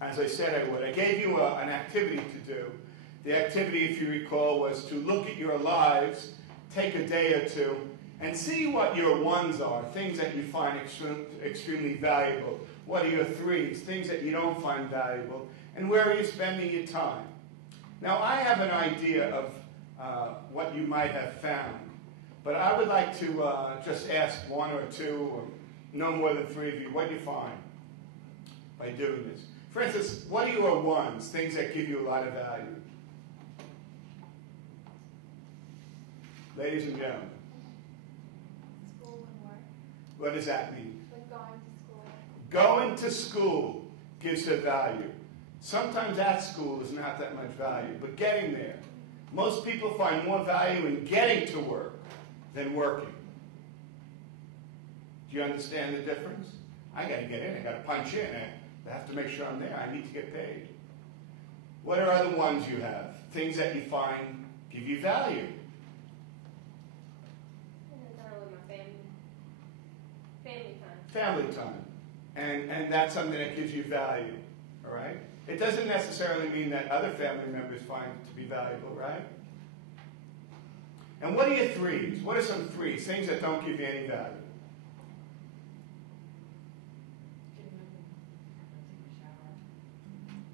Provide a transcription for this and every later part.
as I said I would. I gave you an activity to do. The activity, if you recall, was to look at your lives, take a day or two, and see what your ones are, things that you find extremely valuable. What are your threes, things that you don't find valuable, and where are you spending your time? Now, I have an idea of what you might have found, but I would like to just ask one or two, or no more than three of you, what you find by doing this. For instance, what are your ones, things that give you a lot of value? Ladies and gentlemen. School and work. What does that mean? Like going to school. Going to school gives her value. Sometimes at school is not that much value, but getting there. Most people find more value in getting to work than working. Do you understand the difference? I got to get in. I got to punch in. I have to make sure I'm there. I need to get paid. What are other ones you have? Things that you find give you value. Family time. And that's something that gives you value. All right? It doesn't necessarily mean that other family members find it to be valuable, right? And what are your threes? What are some threes? Things that don't give you any value.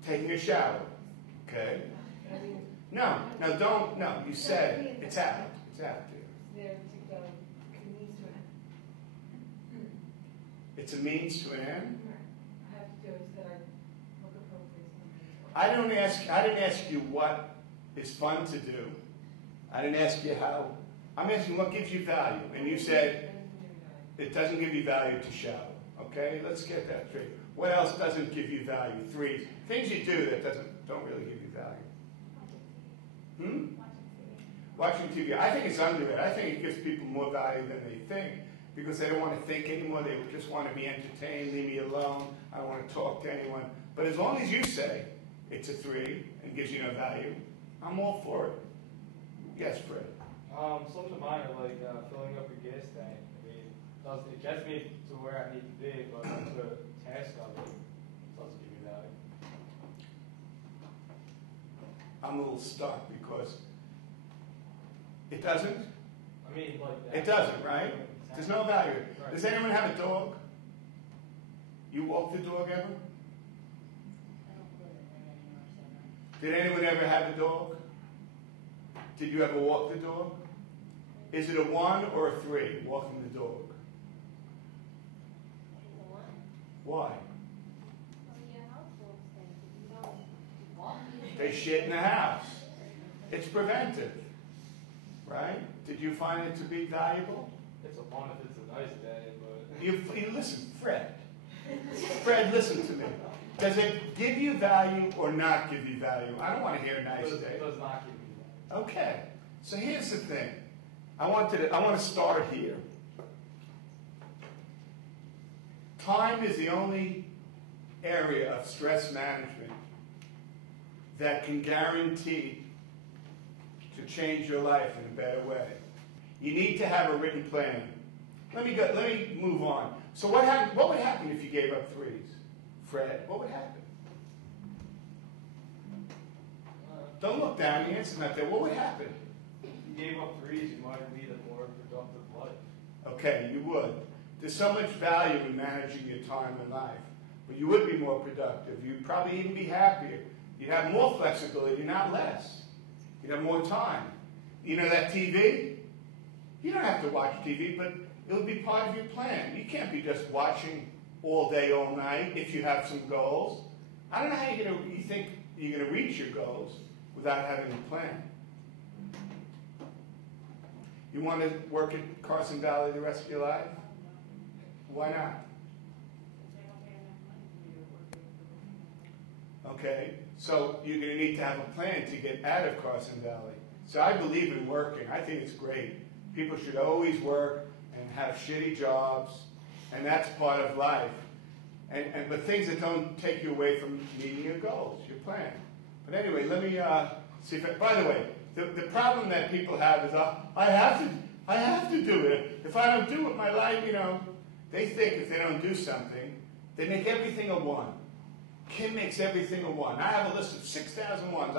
Taking a shower. Okay. No, don't. No, you said it's out. It's out there. It's a means to an end. I didn't ask you what is fun to do. I didn't ask you how. I'm asking what gives you value. And you said it doesn't give you value to shower. Okay, let's get that straight. What else doesn't give you value? Threes. Things you do that don't really give you value. Watching TV. I think it's under it. I think it gives people more value than they think because they don't want to think anymore. They just want to be entertained. Leave me alone. I don't want to talk to anyone. But as long as you say it's a 3 and gives you no value, I'm all for it. Yes, Fred. Some of mine are like filling up your gas tank. I mean, it gets me to where I need to be, but the task of it doesn't give me value. I'm a little stuck because it doesn't. I mean, like that. It doesn't, right? There's no value. Right. Does anyone have a dog? You walk the dog ever? Did anyone ever have a dog? Did you ever walk the dog? Is it a 1 or a 3, walking the dog? Why? They shit in the house. It's preventive, right? Did you find it to be valuable? It's a 1 if it's a nice day, but... You listen, Fred. Fred, listen to me. Does it give you value or not give you value? I don't want to hear a nice day. It does not give you value. Okay. So here's the thing. I want to start here. Time is the only area of stress management that can guarantee to change your life in a better way. You need to have a written plan. Let me move on. So what would happen if you gave up 3s? Fred, what would happen? Don't look down, the answer's not there. What would happen? If you gave up 3s, you might lead a more productive life. Okay, you would. There's so much value in managing your time in life. But you would be more productive. You'd probably even be happier. You'd have more flexibility, not less. You'd have more time. You know that TV? You don't have to watch TV, but it would be part of your plan. You can't be just watching all day, all night if you have some goals. I don't know how you think you're going to reach your goals without having a plan. You want to work at Carson Valley the rest of your life? Why not? Okay, so you're going to need to have a plan to get out of Carson Valley. So I believe in working. I think it's great. People should always work and have shitty jobs, and that's part of life. But things that don't take you away from meeting your goals, your plan. But anyway, let me see if by the way, the problem that people have is I have to do it. If I don't do it, my life, they think if they don't do something, they make everything a 1. Kim makes everything a 1. I have a list of 6,000 ones.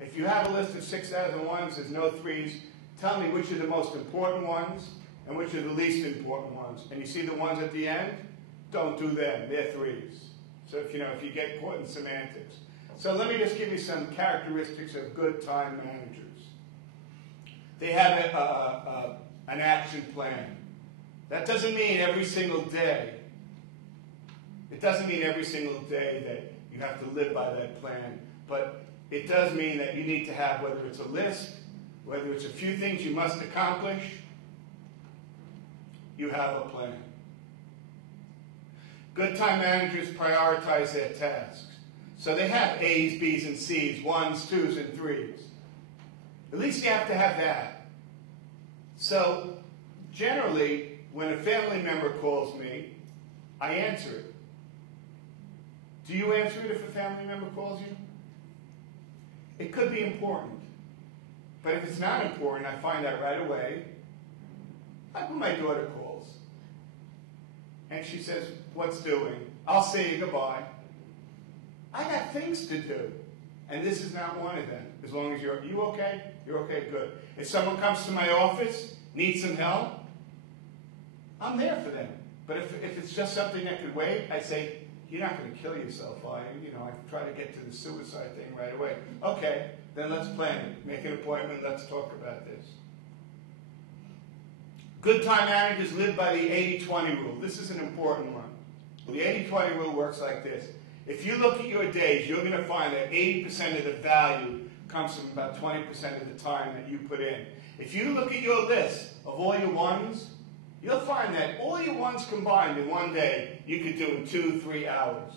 If you have a list of 6,000 ones, there's no 3s. Tell me which are the most important ones and which are the least important ones. And you see the ones at the end? Don't do them. They're 3s. So if you get caught in semantics. So let me just give you some characteristics of good time managers. They have an action plan. That doesn't mean every single day. It doesn't mean every single day that you have to live by that plan. But it does mean that you need to have, whether it's a list, whether it's a few things you must accomplish, you have a plan. Good time managers prioritize their tasks. So they have A's, B's, and C's, 1s, 2s, and 3s. At least you have to have that. So generally, when a family member calls me, I answer it. Do you answer it if a family member calls you? It could be important. But if it's not important, I find out right away. Like when my daughter calls. And she says, what's doing? I'll say goodbye. I got things to do. And this is not one of them. As long as you okay? You're okay, good. If someone comes to my office, needs some help, I'm there for them. But if it's just something that could wait, I say, you're not going to kill yourself, are you? I try to get to the suicide thing right away. Okay, then let's plan it. Make an appointment. Let's talk about this. Good time managers live by the 80-20 rule. This is an important one. The 80-20 rule works like this. If you look at your days, you're going to find that 80% of the value comes from about 20% of the time that you put in. If you look at your list of all your 1s, you'll find that all your 1s combined in one day, you could do in 2-3 hours.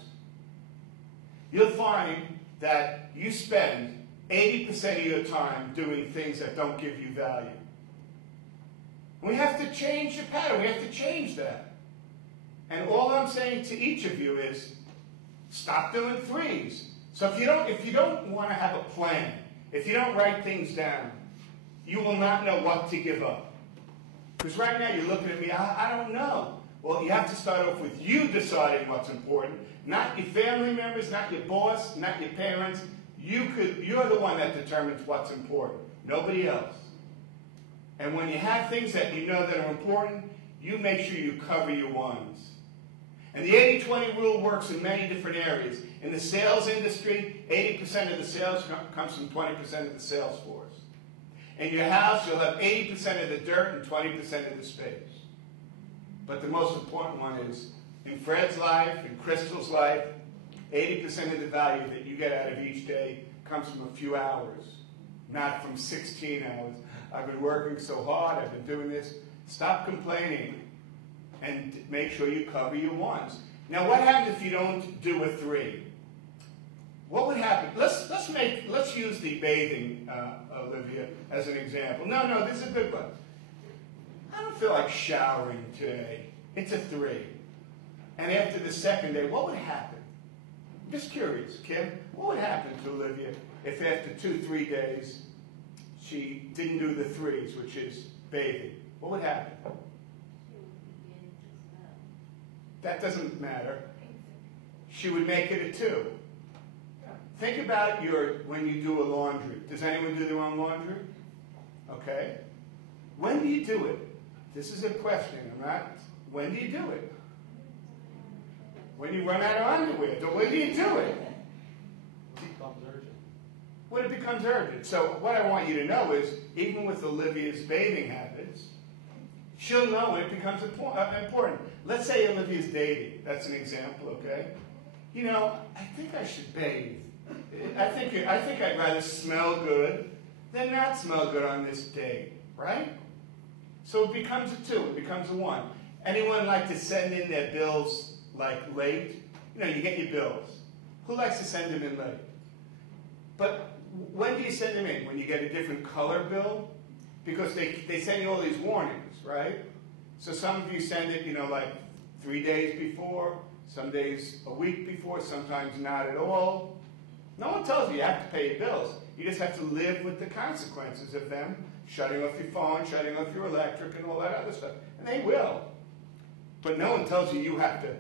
You'll find that you spend 80% of your time doing things that don't give you value. We have to change the pattern. We have to change that. And all I'm saying to each of you is, stop doing 3s. So if you don't want to have a plan, if you don't write things down, you will not know what to give up. Because right now you're looking at me, I don't know. Well, you have to start off with you deciding what's important, not your family members, not your boss, not your parents. You're the one that determines what's important, nobody else. And when you have things that you know that are important, you make sure you cover your 1s. And the 80-20 rule works in many different areas. In the sales industry, 80% of the sales comes from 20% of the sales force. In your house, you'll have 80% of the dirt and 20% of the space. But the most important one is, in Fred's life, in Crystal's life, 80% of the value that you get out of each day comes from a few hours, not from 16 hours. I've been working so hard, I've been doing this. Stop complaining and make sure you cover your 1s. Now, what happens if you don't do a 3? What would happen? Let's use the bathing, Olivia, as an example. No, this is a good one. I don't feel like showering today. It's a 3. And after the second day, what would happen? I'm just curious, Kim, what would happen to Olivia if after 2-3 days she didn't do the 3s, which is bathing? What would happen? That doesn't matter. She would make it a 2. Think about when you do a laundry. Does anyone do their own laundry? Okay. When do you do it? This is a question. When do you do it? When you run out of underwear. When do you do it? It becomes urgent. When it becomes urgent. So what I want you to know is, even with Olivia's bathing habits, she'll know when it becomes important. Let's say Olivia's dating. That's an example, okay? I think I should bathe. I think I'd rather smell good than not smell good on this date, right? So it becomes a 2. It becomes a 1. Anyone like to send in their bills late? You get your bills. Who likes to send them in late? But when do you send them in? When you get a different color bill? Because they send you all these warnings, right? So some of you send it, 3 days before, some days a week before, sometimes not at all. No one tells you have to pay your bills. You just have to live with the consequences of them shutting off your phone, shutting off your electric, and all that other stuff. And they will. But no one tells you you have to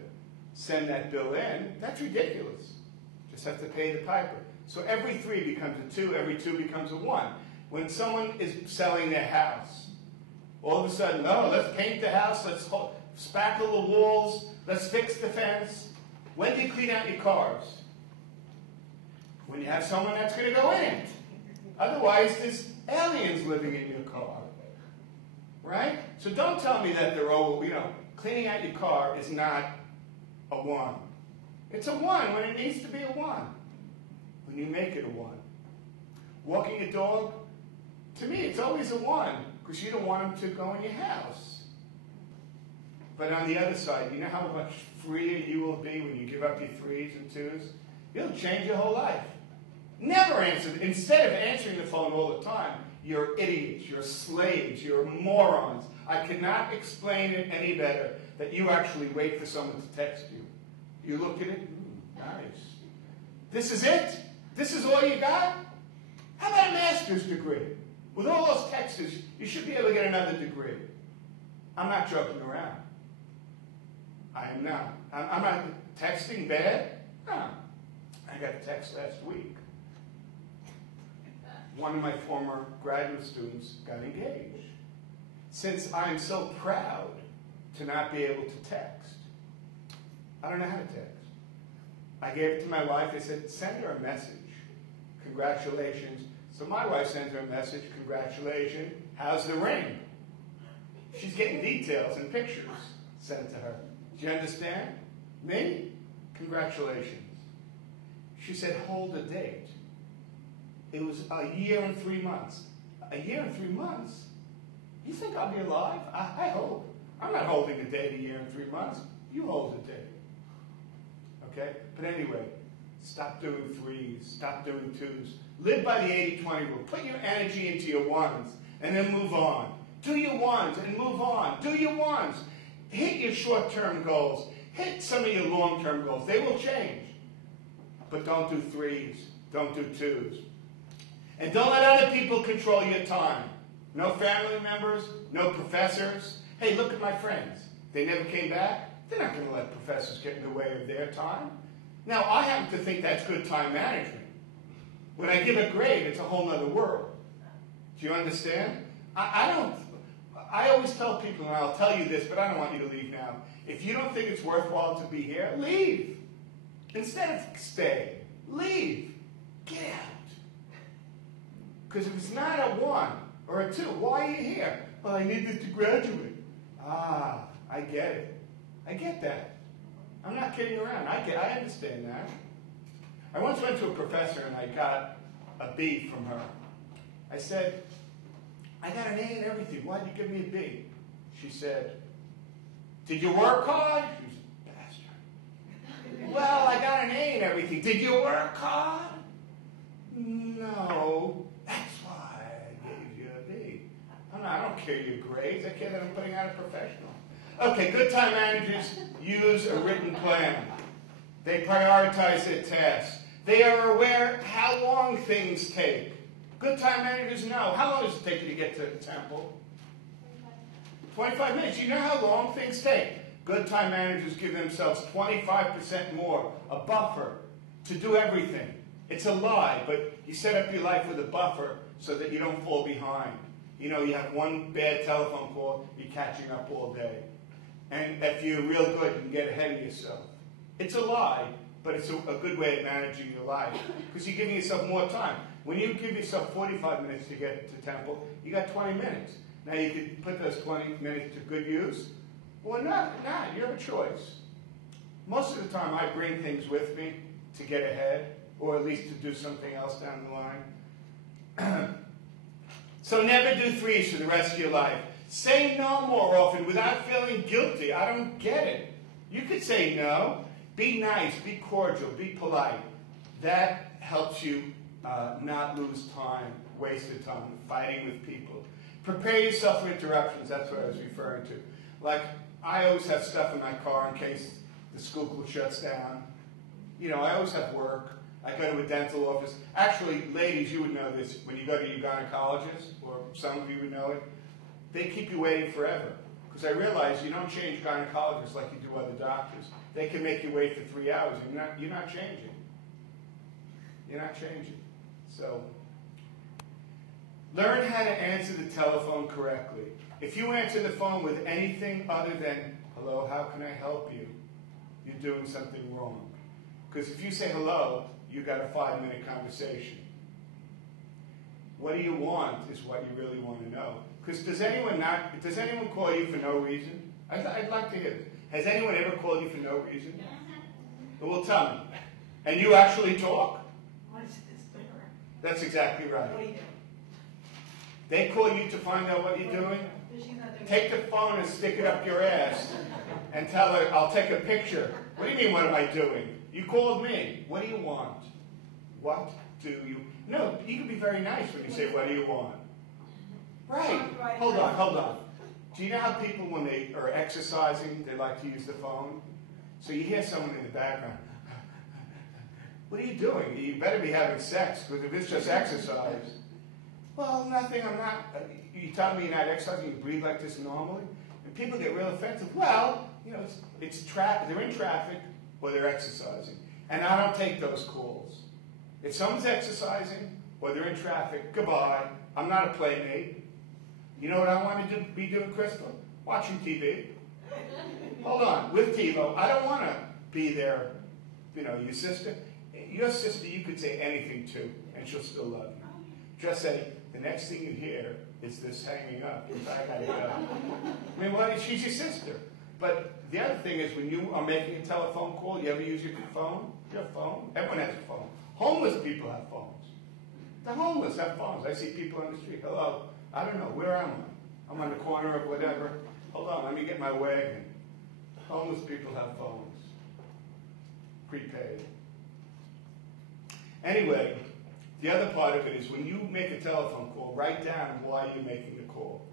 send that bill in. That's ridiculous. Just have to pay the piper. So every 3 becomes a 2, every 2 becomes a 1. When someone is selling their house, all of a sudden, oh, let's paint the house, let's spackle the walls, let's fix the fence. When do you clean out your cars? When you have someone that's going to go in it. Otherwise, there's aliens living in your car. Right? So don't tell me that they're all, cleaning out your car is not a 1. It's a 1 when it needs to be a 1. When you make it a 1. Walking a dog, to me, it's always a 1 because you don't want them to go in your house. But on the other side, you know how much freer you will be when you give up your 3s and 2s? It'll change your whole life. Never answer. Instead of answering the phone all the time, you're idiots, you're slaves, you're morons. I cannot explain it any better that you actually wait for someone to text you. You look at it, nice. This is it? This is all you got? How about a master's degree? With all those texts, you should be able to get another degree. I'm not joking around. I am not. I'm not texting bad. No. I got a text last week. One of my former graduate students got engaged. Since I'm so proud to not be able to text, I don't know how to text. I gave it to my wife. I said, send her a message. Congratulations. So my wife sends her a message. Congratulations. How's the ring? She's getting details and pictures sent to her. Do you understand? Me? Congratulations. She said, hold a date. It was a year and 3 months. A year and 3 months? You think I'll be alive? I hope. I'm not holding a date a year and 3 months. You hold a date. Okay? But anyway, stop doing 3s. Stop doing 2s. Live by the 80-20 rule. Put your energy into your 1s and then move on. Do your 1s and move on. Do your 1s. Hit your short-term goals. Hit some of your long-term goals. They will change. But don't do 3s. Don't do 2s. And don't let other people control your time. No family members, no professors. Hey, look at my friends. They never came back. They're not going to let professors get in the way of their time. Now, I happen to think that's good time management. When I give a grade, it's a whole other world. Do you understand? I always tell people, and I'll tell you this, but I don't want you to leave now. If you don't think it's worthwhile to be here, leave. Instead of stay, leave. Get out. Because if it's not a 1 or a 2, why are you here? Well, I needed to graduate. Ah, I get it. I get that. I'm not kidding around. I understand that. I once went to a professor and I got a B from her. I said, I got an A in everything. Why did you give me a B? She said, did you work hard? She was a bastard. Well, I got an A in everything. Did you work hard? No. That's why I gave you a B. I don't care your grades. I care that I'm putting out a professional. Okay, good time managers use a written plan. They prioritize their tasks. They are aware how long things take. Good time managers know. How long does it take you to get to the temple? 25 minutes. You know how long things take. Good time managers give themselves 25% more, a buffer, to do everything. It's a lie, but you set up your life with a buffer so that you don't fall behind. You know, you have one bad telephone call, you're catching up all day. And if you're real good, you can get ahead of yourself. It's a lie, but it's a good way of managing your life because you're giving yourself more time. When you give yourself 45 minutes to get to temple, you got 20 minutes. Now you could put those 20 minutes to good use, or not. You have a choice. Most of the time I bring things with me to get ahead, or at least to do something else down the line. So never do 3s for the rest of your life. Say no more often without feeling guilty. I don't get it. You could say no. Be nice, be cordial, be polite. That helps you not lose time, wasted time, fighting with people. Prepare yourself for interruptions. That's what I was referring to. Like, I always have stuff in my car in case the school shuts down. You know, I always have work. I go to a dental office. Actually, ladies, you would know this. When you go to your gynecologist, or some of you would know it, they keep you waiting forever. Because I realize you don't change gynecologists like you do other doctors. They can make you wait for 3 hours, and you're not changing. You're not changing. So, learn how to answer the telephone correctly. If you answer the phone with anything other than, hello, how can I help you? You're doing something wrong. Because if you say hello, you got a 5-minute conversation. What do you want is what you really want to know. Because does anyone call you for no reason? I'd like to hear this. Has anyone ever called you for no reason? Well, tell me. And you actually talk? That's exactly right. What do you do? They call you to find out what you're doing? Take the phone and stick it up your ass and tell her, I'll take a picture. What do you mean, what am I doing? You called me. What do you want? What do you... No, you can be very nice when you say, what do you want? Right. Hold on. Do you know how people, when they are exercising, they like to use the phone? So you hear someone in the background, what are you doing? You better be having sex, because if it's just exercise, well, nothing, I'm not. You tell me you're not exercising, you breathe like this normally? And people get real offensive. Well, you know, they're in traffic or they're exercising. And I don't take those calls. If someone's exercising or they're in traffic, goodbye. I'm not a playmate. You know what I want to be doing, Crystal? Watching TV. Hold on, with TiVo. I don't want to be there, you know, your sister. Your sister, you could say anything to, and she'll still love you. Just say, the next thing you hear is this hanging up. In fact, I gotta go. I mean, well, she's your sister. But the other thing is, when you are making a telephone call, you ever use your phone? Your phone? Everyone has a phone. Homeless people have phones. The homeless have phones. I see people on the street. Hello, I don't know, where am I? I'm on the corner of whatever. Hold on, let me get my wagon. Homeless people have phones. Prepaid. Anyway, the other part of it is when you make a telephone call, write down why you're making the call.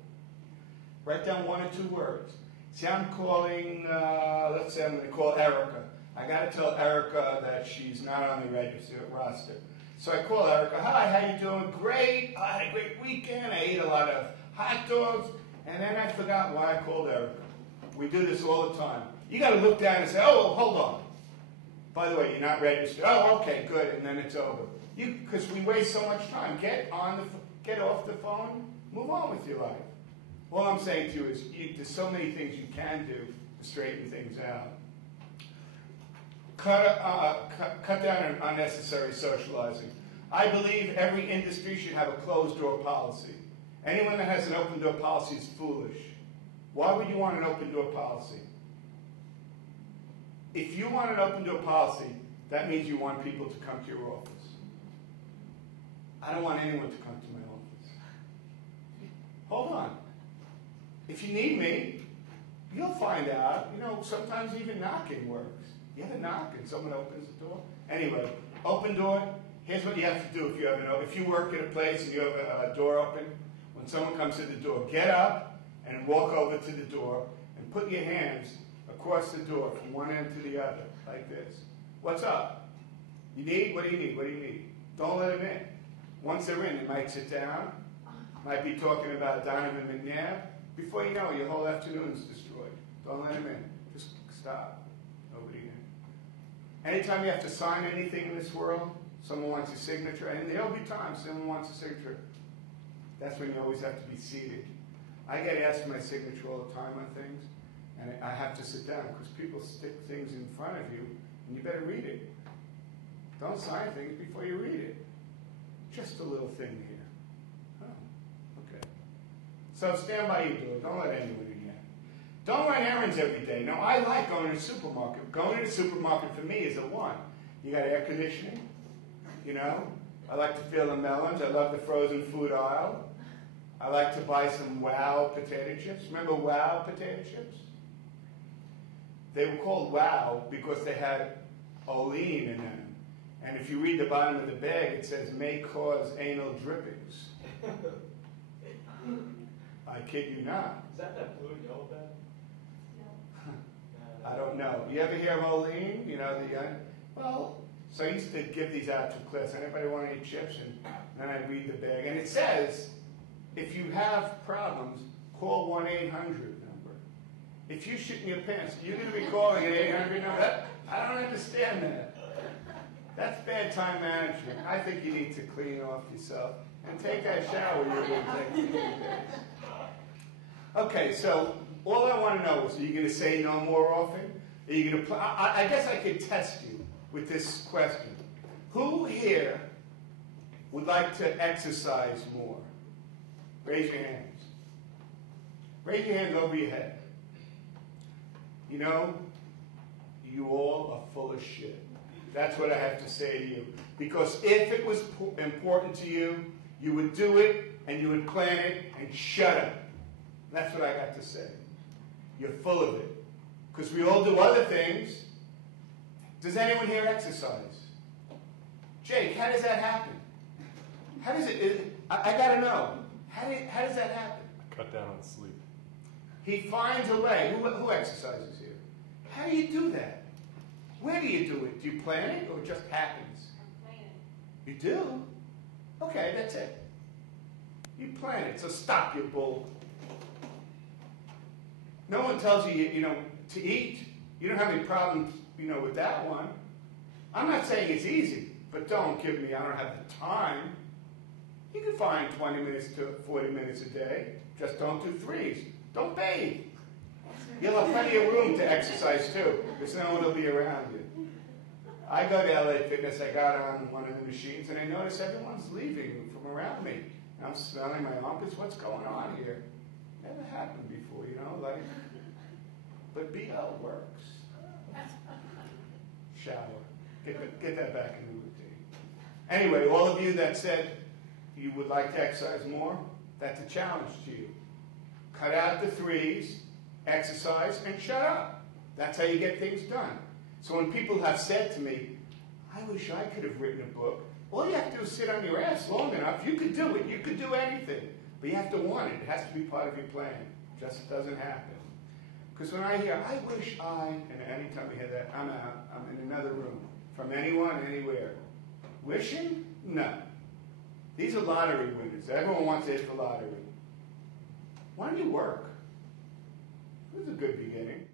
Write down 1 or 2 words. See, I'm calling, let's say I'm going to call Erica. I got to tell Erica that she's not on the roster. So I call Erica. Hi, how you doing? Great. I had a great weekend. I ate a lot of hot dogs. And then I forgot why I called Erica. We do this all the time. You got to look down and say, oh, hold on. By the way, you're not registered. Oh, okay, good. And then it's over. Because we waste so much time. Get off the phone. Move on with your life. All I'm saying to you is there's so many things you can do to straighten things out. Cut down on unnecessary socializing. I believe every industry should have a closed-door policy. Anyone that has an open-door policy is foolish. Why would you want an open-door policy? If you want an open-door policy, that means you want people to come to your office. I don't want anyone to come to my office. Hold on. If you need me, you'll find out. You know, sometimes even knocking works. You have a knock and someone opens the door. Anyway, open door. Here's what you have to do if you work at a place and you have a door open. When someone comes to the door, get up and walk over to the door and put your hands across the door from one end to the other, like this. What's up? You need? What do you need? What do you need? Don't let them in. Once they're in, they might sit down, might be talking about Donovan McNabb. Before you know it, your whole afternoon's destroyed. Don't let them in. Just stop. Nobody in. Anytime you have to sign anything in this world, someone wants a signature, and there'll be times someone wants a signature. That's when you always have to be seated. I get asked for my signature all the time on things, and I have to sit down because people stick things in front of you, and you better read it. Don't sign things before you read it. Just a little thing here. Oh, okay. So stand by your door. Don't let anyone in yet. Don't run errands every day. Now, I like going to the supermarket. Going to the supermarket for me is a one. You got air conditioning, you know. I like to feel the melons. I love the frozen food aisle. I like to buy some Wow potato chips. Remember Wow potato chips? They were called Wow because they had olein in them. And if you read the bottom of the bag, it says, may cause anal drippings. I kid you not. Is that blue and yellow bag? I don't know. You ever hear of olein? You know, so I used to give these out to class. Anybody want any chips? And then I'd read the bag. And it says, if you have problems, call 1-800 number. If you shit in your pants, you're going to be calling an 800 number? I don't understand that. That's bad time management. I think you need to clean off yourself and take that shower you're going to take. Okay, so all I want to know is, are you going to say no more often? Are you going to? I guess I could test you with this question. Who here would like to exercise more? Raise your hands. Raise your hands over your head. You know, you all are full of shit. That's what I have to say to you. Because if it was important to you, you would do it, and you would plan it, and shut up. That's what I got to say. You're full of it. Because we all do other things. Does anyone here exercise? Jake, how does that happen? How does it, I got to know. How does that happen? Cut down on sleep. He finds a way. Who exercises here? How do you do that? Where do you do it? Do you plan it or it just happens? I'm planning. You do? Okay, that's it. You plan it, so stop, you bull. No one tells you, to eat. You don't have any problems, with that one. I'm not saying it's easy, but don't give me, I don't have the time. You can find 20 minutes to 40 minutes a day. Just don't do threes. Don't bathe. You'll have plenty of room to exercise too, because no one will be around you. I go to LA Fitness, I got on one of the machines, and I notice everyone's leaving from around me. And I'm smelling my armpits, what's going on here? Never happened before, but BL works. Shower. Get that back in the routine. Anyway, all of you that said you would like to exercise more, that's a challenge to you. Cut out the threes, exercise, and shut up. That's how you get things done. So when people have said to me, I wish I could have written a book, all you have to do is sit on your ass long enough. You could do it. You could do anything. But you have to want it. It has to be part of your plan. It just doesn't happen. Because when I hear, I wish and anytime we hear that, I'm out. I'm in another room. From anyone, anywhere. Wishing? No. These are lottery winners. Everyone wants to hit the lottery. Why don't you work? This is a good beginning.